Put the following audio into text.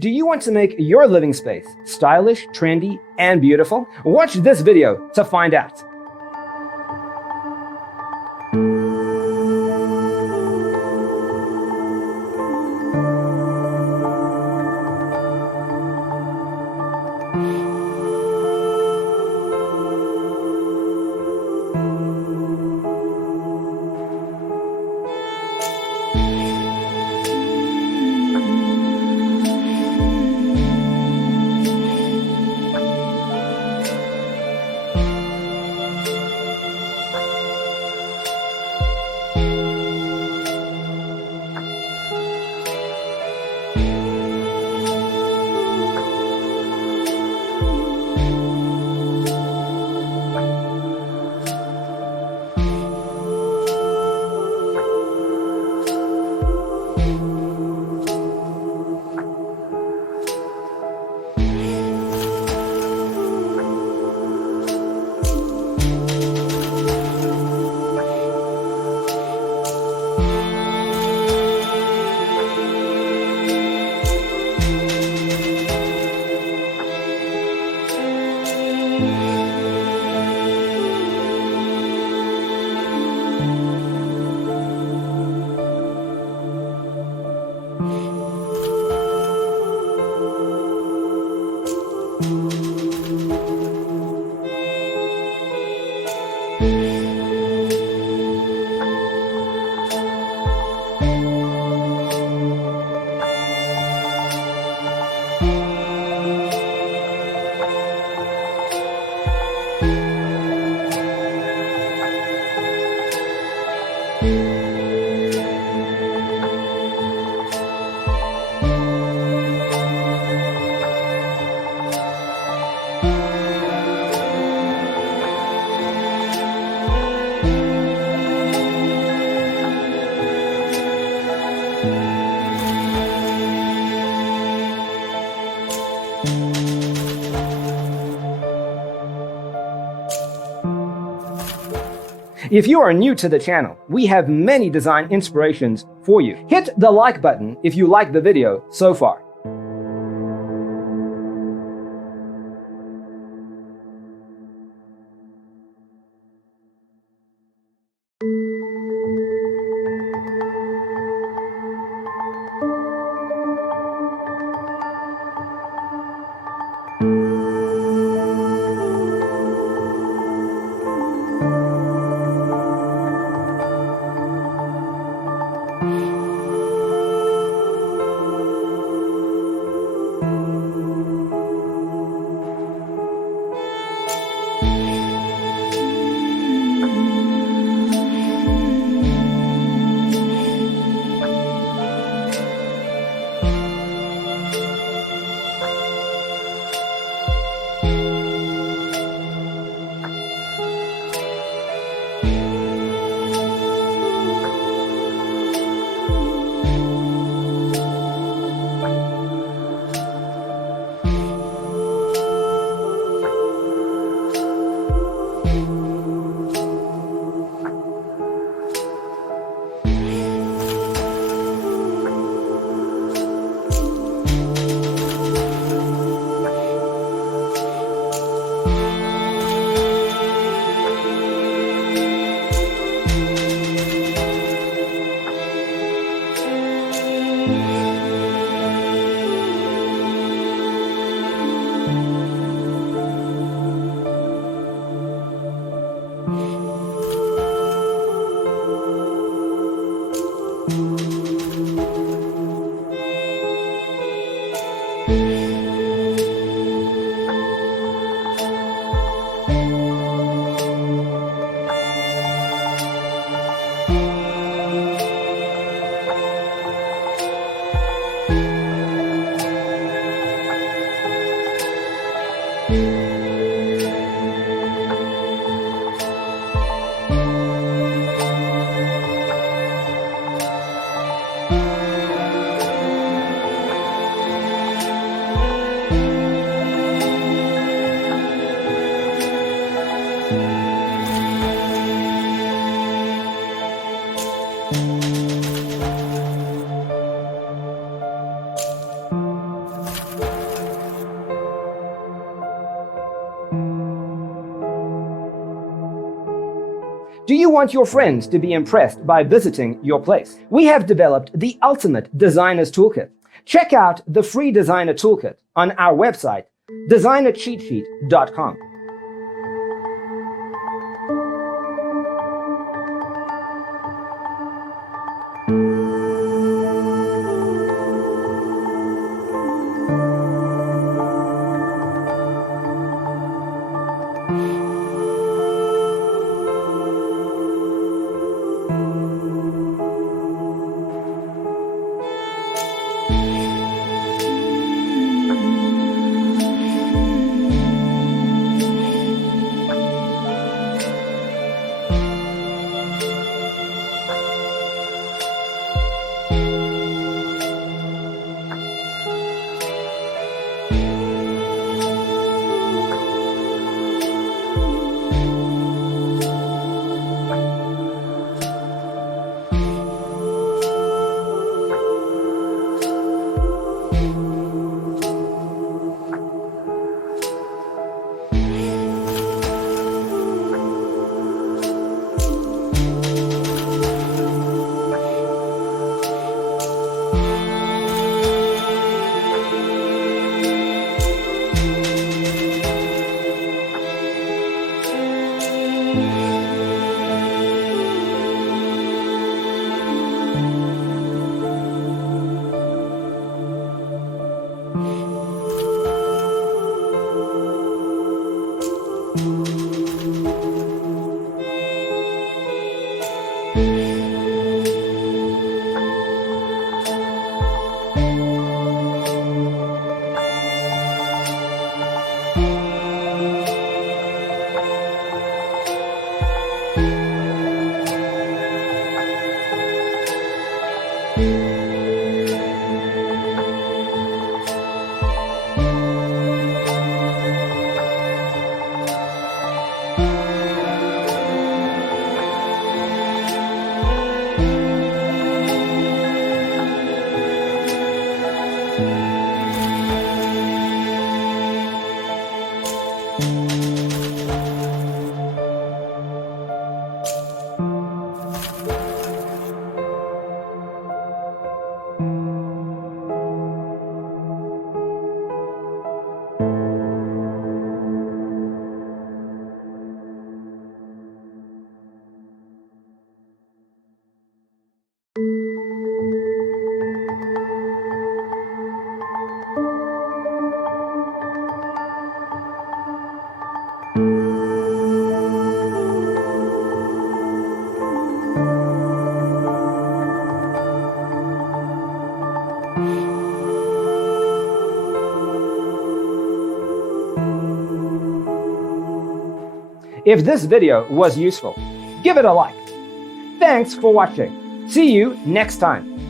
Do you want to make your living space stylish, trendy, and beautiful? Watch this video to find out. If you are new to the channel, we have many design inspirations for you. Hit the like button if you like the video so far. Do you want your friends to be impressed by visiting your place? We have developed the ultimate designer's toolkit. Check out the free designer toolkit on our website, designercheatsheet.com. If this video was useful, give it a like. Thanks for watching. See you next time.